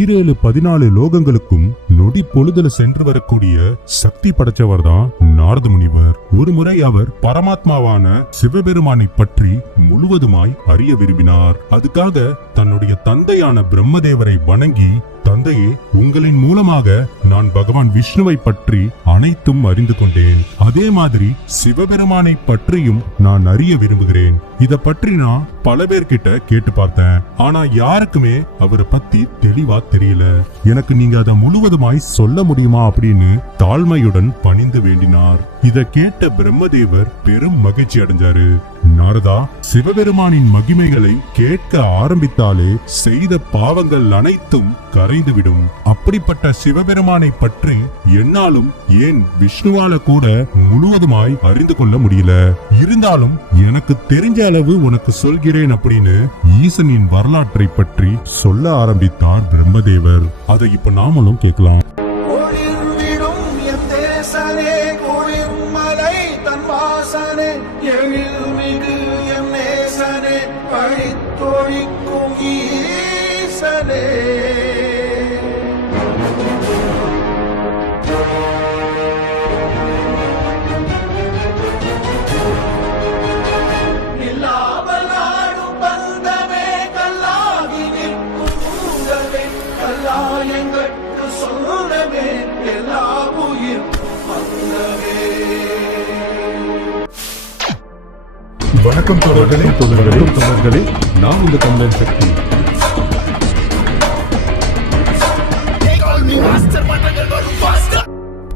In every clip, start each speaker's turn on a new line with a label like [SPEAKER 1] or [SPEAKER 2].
[SPEAKER 1] ஈரேழு பதினாலு லோகங்களுக்கும் நொடி பொழுதுல சென்று வரக்கூடிய சக்தி படைச்சவர் தான் நாரத முனிவர். ஒரு முறை அவர் பரமாத்மாவான சிவபெருமானை பற்றி முழுவதுமாய் அறிய விரும்பினார். அதுக்காக தன்னுடைய தந்தையான பிரம்மதேவரை வணங்கி தந்தையே உங்களின் மூலமாக நான் பகவான் விஷ்ணுவை பற்றி அனைத்தும் அறிந்து கொண்டேன். அதே மாதிரி சிவபெருமானை பற்றியும் நான் அறிய விரும்புகிறேன். இத பற்றி நான் பல பேர்கிட்ட கேட்டு பார்த்தேன். ஆனா யாருக்குமே அவரை பத்தி தெளிவா தெரியல. எனக்கு நீங்க அதை முழுவதுமாய் சொல்ல முடியுமா அப்படின்னு தாழ்மையுடன் பணிந்து வேண்டினார். இத கேட்ட பிரம்மதேவர் பெரும் மகிழ்ச்சி அடைஞ்சாரு. நாரதா சிவபெருமானின் மகிமைகளை கேட்க ஆரம்பித்தாலே செய்த பாவங்கள் அனைத்தும் கரைந்துவிடும் அப்படிப்பட்ட சிவபெருமானை பற்றி என்னாலும் ஏன் விஷ்ணுவால கூட முழுவதுமாய் அறிந்து கொள்ள முடியல? இருந்தாலும் எனக்கு தெரிஞ்ச அளவு உனக்கு சொல்கிறேன் அப்படின்னு ஈசனின் வரலாற்றை பற்றி சொல்ல ஆரம்பித்தார் பிரம்மதேவர். அதை இப்ப நாமளும் கேட்கலாம். வணக்கம் தொடர்களே தொடர்களே தொடர்களே நான் இந்த கம்ப்ளைண்ட் சக்தி.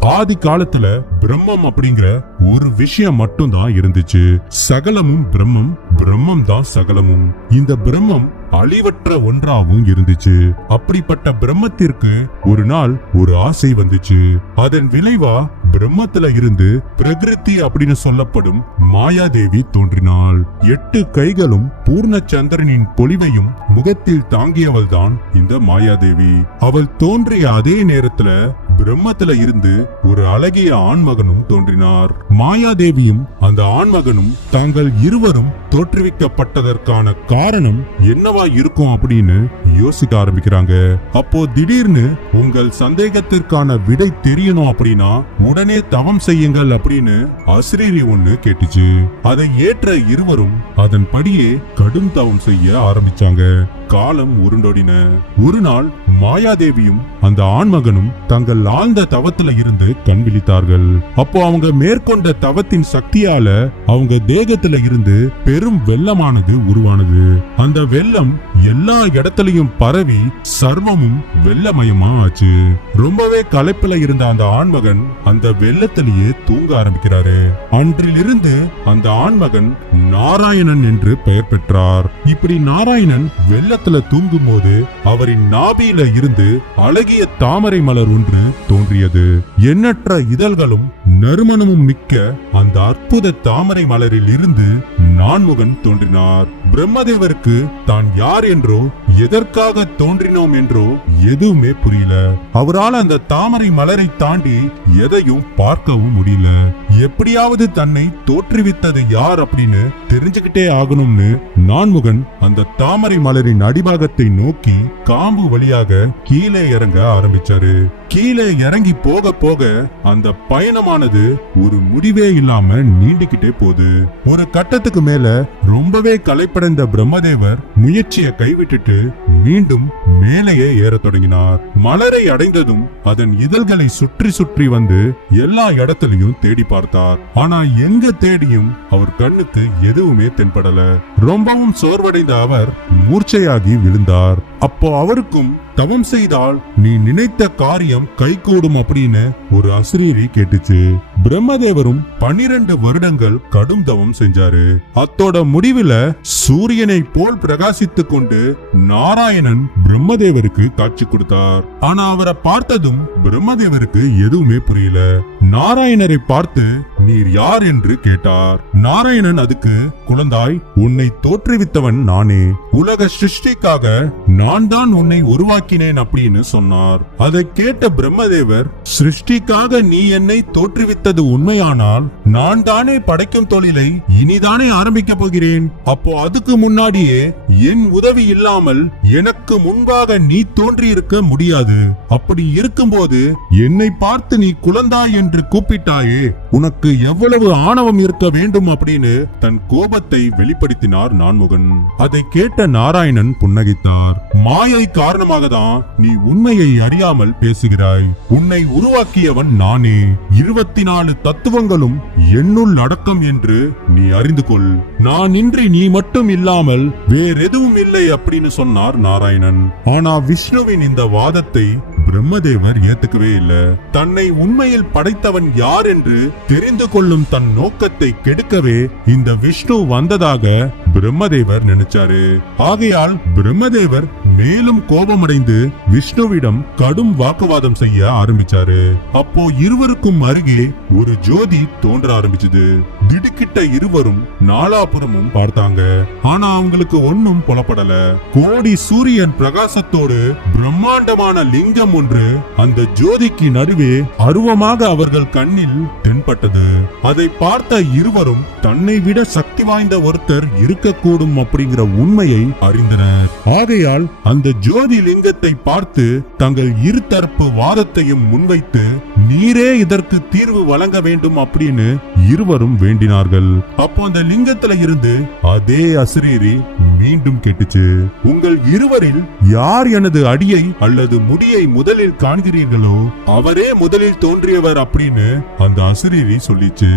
[SPEAKER 1] ஆதி காலத்துல பிரம்மம் அப்படிங்கிற ஒரு விஷயம் மட்டும் தான் இருந்துச்சு. சகலமும் பிரம்மம் பிரம்மம் தான் சகலமும். இந்த பிரம்மம் அழிவற்ற ஒன்றாவும் இருந்துச்சு. அப்படிப்பட்ட பிரம்மத்திற்கு ஒரு நாள் ஒரு ஆசை வந்துச்சு. அதன் விளைவா பிரம்மத்துல இருந்து பிரகிருதி அப்படின்னு சொல்லப்படும் மாயாதேவி தோன்றினாள். எட்டு கைகளும் பூர்ண சந்திரனின் பொலிவையும் முகத்தில் தாங்கியவள் தான் இந்த மாயாதேவி. அவள் தோன்றிய அதே நேரத்துல பிரம்மத்துல இருந்து ஒரு அழகிய ஆண்மகனும் தோன்றினார். மாயாதேவியும் அந்த ஆண்மகனும் தாங்கள் இருவரும் தோற்றுவிக்கப்பட்டதற்கான காரணம் என்னவா இருக்கும் அப்படின்னு யோசிக்க ஆரம்பிக்கிறாங்க. அப்போ திடீர்னு உங்கள் சந்தேகத்திற்கான விடை தெரியணும் அப்படின்னா உடனே தவம் செய்யுங்கள் அப்படின்னு அசிரீரி ஒண்ணு கேட்டுச்சு. அதை ஏற்ற இருவரும் அதன்படியே கடும் தவம் செய்ய ஆரம்பிச்சாங்க. காலம் உருண்டோடின. ஒரு நாள் மாயாதேவியும் அந்த ஆண்மகனும் தங்கள் ஆழ்ந்த தவத்துல இருந்து கண் விழித்தார்கள். அப்போ அவங்க மேற்கொண்ட தவத்தின் சக்தியால அவங்க தேகத்துல இருந்து பெரும் வெள்ளமானது உருவானது. அந்த வெள்ளம் எல்லா இடத்துலயும் பரவி சர்வமும் வெள்ளமயமா ஆச்சு ரொம்பவே களைப்புல இருந்த அந்த ஆண்மகன் அந்த வெள்ளத்திலேயே தூங்க ஆரம்பிக்கிறாரு. அன்றிலிருந்து அந்த ஆண்மகன் நாராயணன் என்று பெயர் பெற்றார். இப்படி நாராயணன் வெள்ளத்துல தூங்கும் போது அவரின் நாபியில இருந்து அழகிய தாமரை மலர் ஒன்று தோன்றியது. எண்ணற்ற இதழ்களும் நறுமணமும் மிக்க அந்த அற்புத தாமரை மலரில் இருந்து நான்முகன் தோன்றினார். பிரம்மதேவருக்கு தான் யார் என்றோ எதற்காக தோன்றினோம் என்றோ எதுவுமே புரியல. அவரால் அந்த தாமரை மலரை தாண்டி எதையும் பார்க்கவும் முடியல. எப்படியாவது தன்னை தோற்றுவித்தது யார் அப்படின்னு தெரிஞ்சுக்கிட்டே ஆகணும்னு நான்முகன் அந்த தாமரை மலரின் அடிபாகத்தை நோக்கி காம்பு வழியாக கீழே இறங்க ஆரம்பிச்சாரு. கீழே இறங்கி போக போக அந்த பயணமானது ஒரு முடிவே இல்லாம நீண்டிக்கிட்டே போகுது. ஒரு கட்டத்துக்கு மேல ரொம்பவே களைப்படைந்த பிரம்மதேவர் முயற்சியை கைவிட்டுட்டு மீண்டும் மேலேயே ஏறத் தொடங்கினார். மலரை அடைந்ததும் அதன் இதழ்களை சுற்றி சுற்றி வந்து எல்லா இடத்துலயும் தேடி பார்த்தார். பார்த்தார். ஆனா எங்க தேடியும் அவர் கண்ணுக்கு எதுவுமே தென்படல. ரொம்பவும் சோர்வடைந்த அவர் மூர்ச்சையாகி விழுந்தார். அப்போ அவருக்கும் தவம் செய்தால் நீ நினைத்த காரியம் கைகூடும் அப்படின்னு ஒரு அசிரீரி கேட்டுச்சு. பிரம்மதேவரும் பன்னிரண்டு வருடங்கள் கடும் தவம் செஞ்சாரு. அத்தோட முடிவுல சூரியனை போல் பிரகாசித்து கொண்டு நாராயணன் பிரம்மதேவருக்கு காட்சி கொடுத்தார். ஆனா அவரை பார்த்ததும் பிரம்மதேவருக்கு எதுவுமே புரியல. நாராயணரை பார்த்து நீர் யார் என்று கேட்டார். நாராயணன் அதுக்கு குழந்தாய் உன்னை தோற்றுவித்தவன் நானே. உலக சிருஷ்டிக்காக நான் தான் உன்னை உருவாக்கினேன் அப்படின்னு சொன்னார். அதை கேட்ட பிரம்மதேவர் சிருஷ்டிக்காக நீ என்னை தோற்றுவித்தது உண்மையானால் நான் தானே படைக்கும் தொழிலை இனிதானே ஆரம்பிக்க போகிறேன். அப்போ அதுக்கு முன்னாடியே என் உதவி இல்லாமல் எனக்கு முன்பாக நீ தோன்றியிருக்க முடியாது. அப்படி இருக்கும்போது என்னை பார்த்து நீ குழந்தாய் என்று கூப்பிட்டாயே உனக்கு எவ்வளவு ஆணவம் இருக்க வேண்டும் அப்படின்னு தன் கோபத்தை வெளிப்படுத்தினார் நான்முகன். அதை கேட்ட நாராயணன் புன்னகைத்தார். மாயை காரணமாக தான் நீ உண்மையை அறியாமல் பேசுகிறாய். உன்னை உருவாக்கியவன் நானே. இருபத்தி நாலு தத்துவங்களும் என்னுள் அடக்கம் என்று நீ அறிந்து கொள். நான் இன்றி நீ மட்டும் இல்லாமல் வேறெதுவும் இல்லை அப்படின்னு சொன்னார் நாராயணன். ஆனா விஷ்ணுவின் இந்த வாதத்தை பிரம்மதேவர் ஏத்துக்கவே இல்ல. தன்னை உண்மையில் படைத்தவன் யார் என்று தெரிந்து கொள்ளும் தன் நோக்கத்தை கெடுக்கவே இந்த விஷ்ணு வந்ததாக பிரம்மதேவர் நினைச்சாரு. ஆகையால் பிரம்மதேவர் மேலும் கோபமடைந்து விஷ்ணுவிடம் கடும் வாக்குவாதம் செய்ய ஆரம்பிச்சாரு. அப்போ இருவருக்கும் அருகே ஒரு ஜோதி தோன்ற ஆரம்பிச்சது. திடுக்கிட்ட இருவரும் நாலாபுரமும் பார்த்தாங்க. ஆனா அவங்களுக்கு ஒன்னும் புலப்படல. கோடி சூரியன் பிரகாசத்தோடு பிரம்மாண்டமான லிங்கம் ஒன்று அந்த ஜோதிக்கு நடுவே அருவமாக அவர்கள் கண்ணில் தென்பட்டது. அதை பார்த்த இருவரும் தன்னை விட சக்தி வாய்ந்த ஒருத்தர் இருக்கக்கூடும் அப்படிங்கிற உண்மையை அறிந்தனர். ஆகையால் அந்த ஜோதி லிங்கத்தை பார்த்து தங்கள் இருதரப்பு வாதத்தையும் முன்வைத்து நீரே இதற்கு தீர்வு வழங்க வேண்டும் அப்படின்னு இருவரும் வேண்டினார்கள். அப்போ அந்த லிங்கத்துல இருந்து அதே அசிரீரி மீண்டும் கேட்டுச்சு. உங்கள் இருவரில் யார் எனது அடியை அல்லது முடியை முதலில் காண்கிறீர்களோ அவரே முதலில் தோன்றியவர் அப்படின்னு அந்த அசுரீரி சொல்லிச்சு.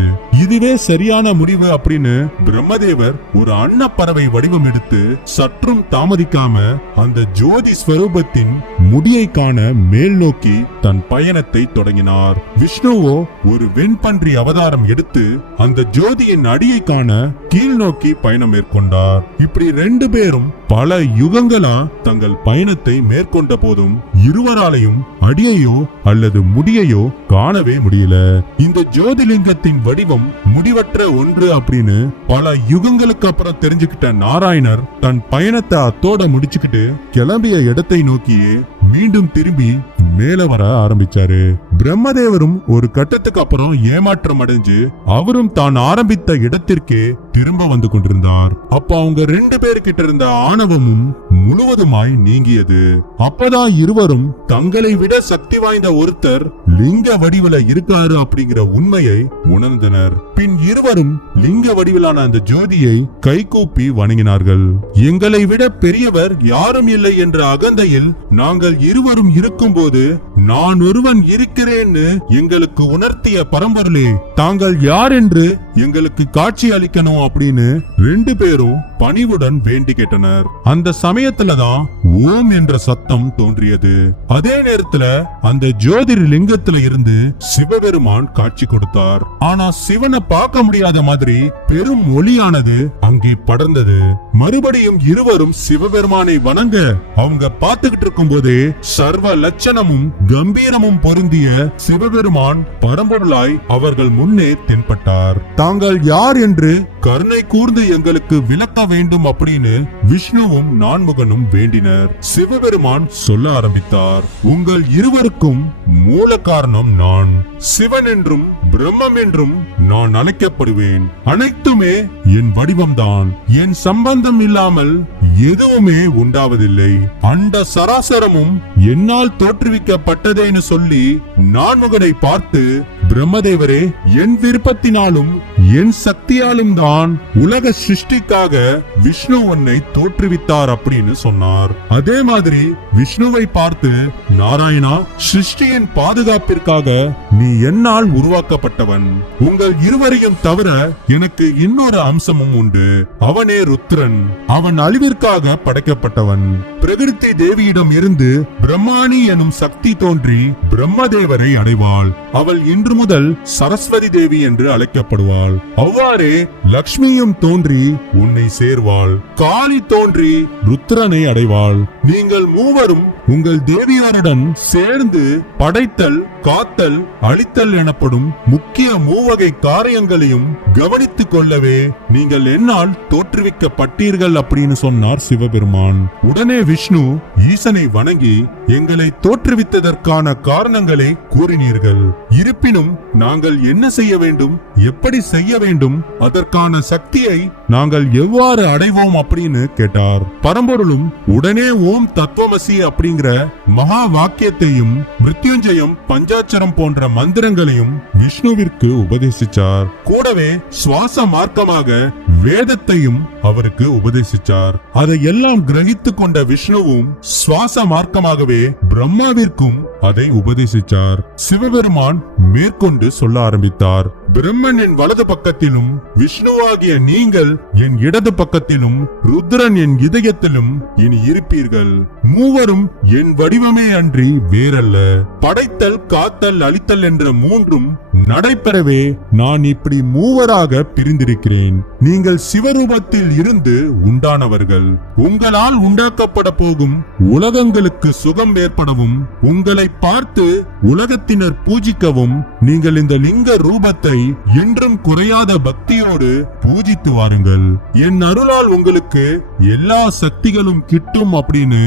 [SPEAKER 1] இதுவே சரியான முடிவு அப்படின்னு பிரம்மதேவர் ஒரு அன்னப்பறவை வடிவம் எடுத்து சற்றும் தாமதிக்காம அந்த ஜோதி ஸ்வரூபத்தின் முடியை காண மேல் நோக்கி தன் பயணத்தை தொடங்கினார். விஷ்ணுவோ ஒரு வெண்பன்றி அவதாரம் எடுத்து அந்த ஜோதியின் அடியை காண கீழ் நோக்கி பயணம் மேற்கொண்டார். இப்படி ரெண்டு பேரும் பல யுகங்களா தங்கள் பயணத்தை மேற்கொண்ட போதும் இருவராலையும் அடியையோ அல்லது முடியையோ காணவே முடியல. இந்த ஜோதிலிங்கத்தின் வடிவம் முடிவற்ற ஒன்று அப்படின்னு பல யுகங்களுக்கு அப்புறம் தெரிஞ்சுக்கிட்ட நாராயணர் தன் பயணத்தை அத்தோட முடிச்சுக்கிட்டு கிளம்பிய இடத்தை நோக்கியே மீண்டும் திரும்பி மேல வர ஆரம்பிச்சாரு. பிரம்மதேவரும் ஒரு கட்டத்துக்கு அப்புறம் ஏமாற்றம் அடைஞ்சு அவரும் தான் ஆரம்பித்த இடத்திற்கே திரும்ப வந்து கொண்டிருந்தார். அப்ப அவங்க ரெண்டு பேர்கிட்ட இருந்த ஆணவமும் முழுவதுமாய் நீங்கியது. அப்பதான் இருவரும் தங்களை விட சக்தி வாய்ந்த ஒருத்தர் லிங்க வடிவில இருக்காரு அப்படிங்கிற உண்மையை உணர்ந்தனர். பின் இருவரும் லிங்க வடிவிலான அந்த ஜோதியை கைகூப்பி வணங்கினார்கள். எங்களை விட பெரியவர் யாரும் இல்லை என்ற அகந்தையில் நாங்கள் இருவரும் இருக்கும்போது நான் ஒருவன் இருக்கிறேன்னு எங்களுக்கு உணர்த்திய பரம்பொருளே தாங்கள் யார் என்று எங்களுக்கு காட்சி அளிக்கணும் அப்படின்னு ரெண்டு பேரும் பணிவுடன் வேண்டி கேட்டனர். அந்த சமயத்துலதான் ஓம் என்ற சத்தம் தோன்றியது. அதே நேரத்துல அந்த ஜோதிர் லிங்கத்தை லிங்கத்துல இருந்து சிவபெருமான் காட்சி கொடுத்தார். ஆனா சிவனை பார்க்க முடியாத மாதிரி பெரும் ஒளியானது அங்கே படர்ந்தது. மறுபடியும் இருவரும் சிவபெருமானை வணங்க அவங்க பார்த்துக்கிட்டு இருக்கும் போதே சர்வ லட்சணமும் கம்பீரமும் பொருந்திய சிவபெருமான் பரம்பொருளாய் அவர்கள் முன்னே தென்பட்டார். தாங்கள் யார் என்று கருணை கூர்ந்து எங்களுக்கு விளக்க வேண்டும் அப்படின்னு விஷ்ணுவும் நான்முகனும் வேண்டினர். சிவபெருமான் சொல்ல ஆரம்பித்தார். உங்கள் இருவருக்கும் மூல காரணம் நான். சிவன் என்றும் பிரம்மம் என்றும் நான் அழைக்கப்படுவேன். அனைத்துமே என் வடிவம்தான். என் சம்பந்தம் இல்லாமல் எதுவுமே உண்டாவதில்லை. அண்ட சராசரமும் என்னால் தோற்றுவிக்கப்பட்டதேன்னு சொல்லி நான்முகனை பார்த்து பிரம்மதேவரே என் விருப்பத்தினாலும் என் சக்தியாலும் தான் உலக சிருஷ்டிக்காக விஷ்ணு உன்னை தோற்றுவித்தார் அப்படின்னு சொன்னார். அதே மாதிரி விஷ்ணுவை பார்த்து நாராயணா சிருஷ்டியின் பாதுகாப்பிற்காக நீ என்னால் உருவாக்கப்பட்டவன். உங்கள் இருவரையும் தவிர எனக்கு இன்னொரு அம்சமும் உண்டு. அவனே ருத்ரன். அவன் அழிவிற்காக படைக்கப்பட்டவன். பிரகிருதி தேவியிடம் இருந்து பிரம்மாணி எனும் சக்தி தோன்றி பிரம்மதேவரை அடைவாள். அவள் இன்று முதல் சரஸ்வதி தேவி என்று அழைக்கப்படுவாள். அவ்வாறே லக்ஷ்மியும் தோன்றி உன்னை சேர்வாள். காளி தோன்றி ருத்ரனை அடைவாள். நீங்கள் மூவரும் உங்கள் தேவியாருடன் சேர்ந்து படைத்தல் காத்தல் அழித்தல் எனப்படும் முக்கிய மூவகை காரியங்களையும் கவனித்துக் கொள்ளவே நீங்கள் என்னால் தோற்றுவிக்கப்பட்டீர்கள் அப்படின்னு சொன்னார் சிவபெருமான். உடனே விஷ்ணு ஈசனை வணங்கி எங்களை தோற்றுவித்ததற்கான காரணங்களை கூறினீர்கள். இருப்பினும் நாங்கள் என்ன செய்ய வேண்டும் எப்படி செய்ய வேண்டும் அதற்கு அதற்கான சக்தியை நாங்கள் எவ்வாறு அடைவோம் அப்படின்னு கேட்டார். பரம்பொருளும் உடனே ஓம் தத்துவமசி அப்படிங்கிற மகா வாக்கியத்தையும் மிருத்யுஞ்சயம் பஞ்சாட்சரம் போன்ற மந்திரங்களையும் விஷ்ணுவிற்கு உபதேசிச்சார். கூடவே சுவாச மார்க்கமாக வேதத்தையும் அவருக்கு உபதேசிச்சார். அதை எல்லாம் கிரகித்துக் கொண்ட விஷ்ணுவும் சுவாச மார்க்கமாகவே பிரம்மாவிற்கும் அதை உபதேசிச்சார். சிவபெருமான் மேற்கொண்டு சொல்ல ஆரம்பித்தார். பிரம்மன் என் வலது பக்கத்திலும் விஷ்ணுவாகிய நீங்கள் என் இடது பக்கத்திலும் ருத்ரன் என் இதயத்திலும் இனி இருப்பீர்கள். மூவரும் என் வடிவமே அன்றி வேறல்ல. படைத்தல் காத்தல் அழித்தல் என்ற மூன்றும் நடைபெறவே நான் இப்படி மூவராக பிரிந்திருக்கிறேன். நீங்கள் சிவரூபத்தில் இருந்து உண்டானவர்கள். உங்களால் உண்டாக்கப்பட போகும் உலகங்களுக்கு சுகம் ஏற்படவும் உங்களை பார்த்து உலகத்தினர் பூஜிக்கவும் நீங்கள் இந்த லிங்க ரூபத்தை என்றும் குறையாத பக்தியோடு பூஜித்து வாருங்கள். என் அருளால் உங்களுக்கு எல்லா சக்திகளும் கிட்டும் அப்படின்னு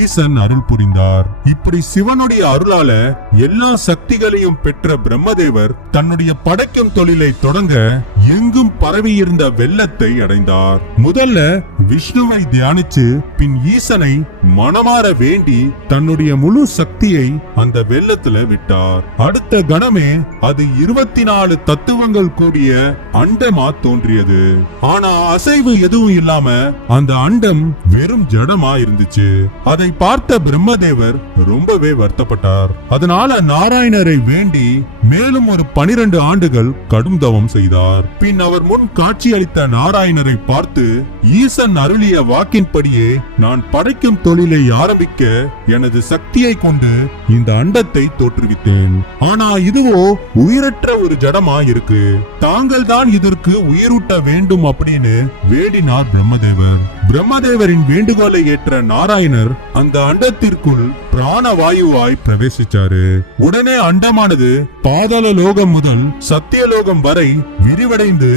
[SPEAKER 1] ஈசன் அருள் புரிந்தார். இப்படி சிவனுடைய அருளால எல்லா சக்திகளையும் பெற்ற பிரம்மதேவர் தன்னுடைய படைக்கும் தொழிலை தொடங்க எங்கும் பரவி இருந்த வெள்ளத்தை அடைந்தார். முதல்ல விஷ்ணுவை தியானிச்சு பின் ஈசனை மனமாற வேண்டி தன்னுடைய முழு சக்தியை அந்த வெள்ளத்துல விட்டார். அடுத்த கணமே அது இருபத்தி நாலு தத்துவங்கள் கூடிய அண்டமா தோன்றியது. ஆனா அசைவு எதுவும் இல்லாம அந்த அண்டம் வெறும் ஜடமா இருந்துச்சு அதை பார்த்த பிரம்மதேவர் ரொம்பவே வருத்தப்பட்டார். அதனால நாராயணரை வேண்டி மேலும் ஒரு பனிரெண்டு ஆண்டுகள் கடும் தவம் செய்தார். பின் அவர் முன் காட்சியளித்த நாராயணரை பார்த்து ஈசன் அருளிய வாக்கின்படியே நான் படைக்கும் தொழிலை ஆரம்பிக்க எனது சக்தியை கொண்டு இந்த அண்டத்தை தோற்றுவித்தேன். ஆனா இதுவோ உயிரற்ற ஒரு ஜடமா இருக்கு தாங்கள் தான் இதற்கு உயிரூட்ட வேண்டும் அப்படின்னு வேண்டினார் பிரம்மதேவர். பிரம்மதேவரின் வேண்டுகோளை ஏற்ற நாராயணர் அந்த அண்டத்திற்குள் பிராணவாயுவாய் பிரவேசிச்சாரு. உடனே அண்டமானது பாதாள லோகம் முதல் சத்தியலோகம் வரை விரிவடைந்து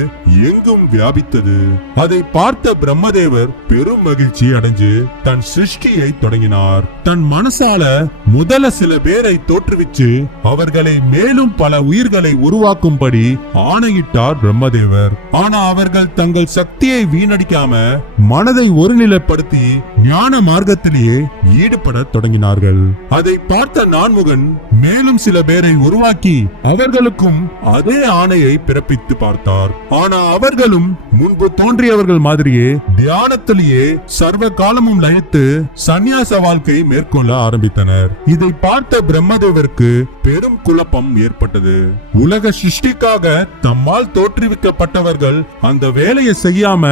[SPEAKER 1] எங்கும் வியாபித்தது. அதை பார்த்த பிரம்மதேவர் பெரும் மகிழ்ச்சி அடைஞ்சு தன் சிருஷ்டியை தொடங்கினார். தன் மனசால முதல சில பேரை தோற்றுவிச்சு அவர்களை மேலும் பல உயிர்களை உருவாக்கும்படி ஆணையிட்டார் பிரம்மதேவர். ஆனா அவர்கள் தங்கள் சக்தியை வீணடிக்காம மனதை ஒருநிலைப்படுத்தி ஞான மார்க்கத்திலேயே ஈடுபட தொடங்கினார்கள். அதை பார்த்த நான்முகன் மேலும் சில பேரை உருவாக்கி அவர்களுக்கும் அதே ஆணையை பிறப்பித்து பார்த்தார். ஆனா அவர்களும் முன்பு தோன்றியவர்கள் மாதிரியே தியானத்திலேயே சர்வ காலமும் லயித்து சந்நியாச வாழ்க்கை மேற்கொள்ள ஆரம்பித்தனர். இதை பார்த்த பிரம்மதேவருக்கு பெரும் குழப்பம் ஏற்பட்டது. உலக சிருஷ்டிக்காக தம்மால் தோற்றுவிக்கப்பட்டவர்கள் அந்த வேலையை செய்யாம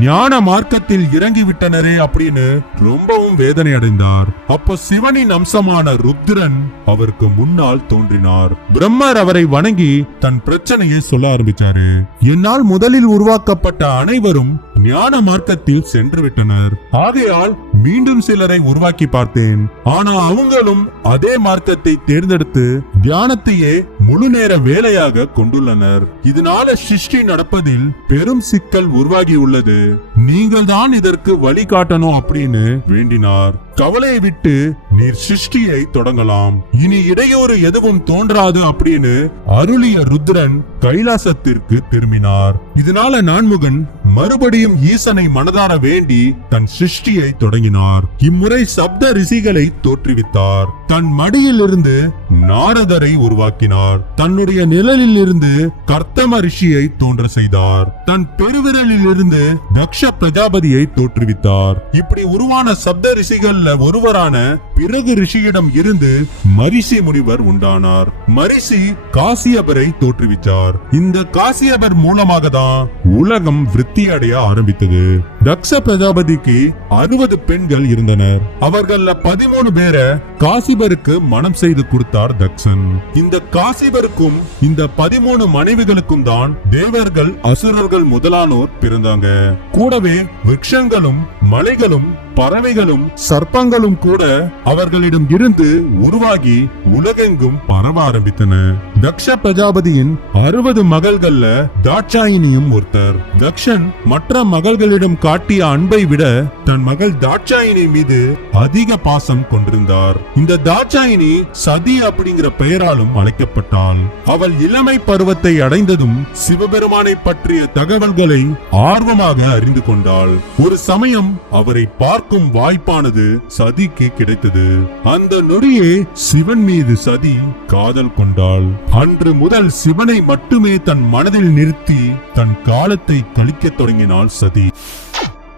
[SPEAKER 1] ஞான மார்க்கத்தில் இறங்கி விட்டனரே அப்படின்னு ரொம்பவும் வேதனை அடைந்தார். அப்போ சிவனின் அம்சமான ருத்ரன் அவருக்கு முன்னால் தோன்றினார். பிரம்மர் அவரை வணங்கி தன் பிரச்சனையை சொல்ல ஆரம்பிச்சாரு என்னால் முதலில் உருவாக்கப்பட்ட அனைவரும் ஞான மார்க்கத்தில் சென்று விட்டனர் ஆகையால் மீண்டும் சிலரை உருவாக்கி பார்த்தேன். ஆனா அவங்களும் அதே மார்க்கத்தை தேர்ந்தெடுத்து தியானத்தையே முழு நேர வேலையாக கொண்டுள்ளனர். இதனால சிருஷ்டி நடப்பதில் பெரும் சிக்கல் உருவாகி உள்ளது. நீங்கள் தான் இதற்கு வழிகாட்டணும் அப்படின்னு வேண்டினார். கவலையை விட்டு நீர் சிருஷ்டியை தொடங்கலாம். இனி இடையூறு எதுவும் தோன்றாது அப்படின்னு அருளிய ருத்ரன் கைலாசத்திற்கு திரும்பினார். இதனால நான்முகன் மறுபடியும் ஈசனை மனதார வேண்டி தன் சிருஷ்டியை தொடங்கினார். இம்முறை சப்த ரிஷிகளை தோற்றுவித்தார். தன் மடியில் இருந்து நாரதரை உருவாக்கினார். தன்னுடைய நிழலில் இருந்து கர்த்தம ரிஷியை தோன்ற செய்தார். தன் பெருவிரலில் இருந்து தக்ஷ பிரஜாபதியை தோற்றுவித்தார். இப்படி உருவான சப்த ரிஷிகள்ல ஒருவரான பிறகு ரிஷியிடம் இருந்து மரிசி முனிவர் உண்டானார். மரிசி காசியபரை தோற்றுவித்தார். இந்த காசியபர் மூலமாக தான் உலகம் விருத்தி அடைய ஆரம்பித்தது. தக்ஷ பிரஜாபதிக்கு அறுபது பெண்கள் இருந்தனர். அவர்கள பதிமூணு பேரை காசிபருக்கு மனம் செய்து கொடுத்தார் தக்ஷன். இந்த காசிபருக்கும் இந்த பதிமூணு மனைவிகளுக்கும் தான் தேவர்கள் அசுரர்கள் முதலானோர் பிறந்தாங்க. கூடவே விருட்சங்களும் மலைகளும் பறவைகளும் சர்ப்பங்களும் கூட அவர்களிடம் இருந்து உருவாகி உலகெங்கும் பரவ ஆரம்பித்தன. தக்ஷ பிரஜாபதியின் அறுபது மகள்கள்ல தாட்சாயினியும் ஒருத்தர். தக்ஷன் மற்ற மகள்களிடம் காட்டிய அன்பை விட தன் மகள் தாட்சாயினி மீது அதிக பாசம் கொண்டிருந்தார். இந்த தாட்சாயினி சதி அப்படிங்கிற பெயராலும் அழைக்கப்பட்டாள். அவள் இளமை பருவத்தை அடைந்ததும் சிவபெருமானை பற்றிய தகவல்களை ஆர்வமாக அறிந்து கொண்டாள். ஒரு சமயம் அவரை பார்க்கும் வாய்ப்பானது சதிக்கு கிடைத்தது. அந்த நொடியே சிவன் மீது சதி காதல் கொண்டாள். அன்று முதல் சிவனை மட்டுமே தன் மனதில் நிறுத்தி தன் காலத்தை கழிக்கத் தொடங்கினாள் சதி.